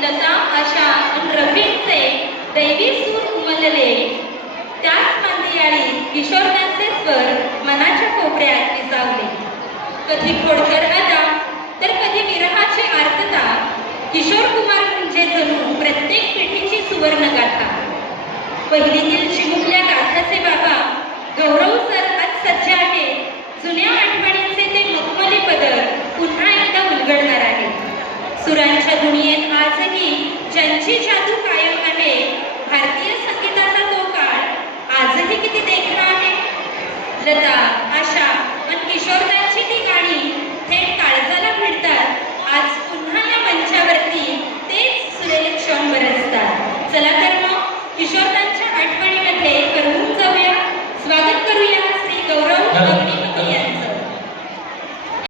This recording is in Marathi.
लता आशा आणि रफीकचे दैवी सूर उमलले, त्याच मांदियाळी किशोरदांचे स्वर मनाच्या कोपऱ्यात विसावले. कधी खोडकर अदा तर कधी विरहाची आर्तता. किशोर कुमार म्हणजे जणू प्रत्येक पिढीची सुवर्णगाथा. पहिलीतील चिमुकल्या गाथाचे बाबा गौरव सर आज सज्ज आहेत. जुन्या आठवणींचे ते मखमली पदर पुन्हा एकदा उलगडणार आहे. सुरांच्या दुनियेत आजही ज्यांची जादू कायम आहे, भारतीय संगीताचा तो काळ आजही किती देखणा आहे. लता आशा आणि किशोरदांची ती गाणी थेट काळजाला भिडतात. आज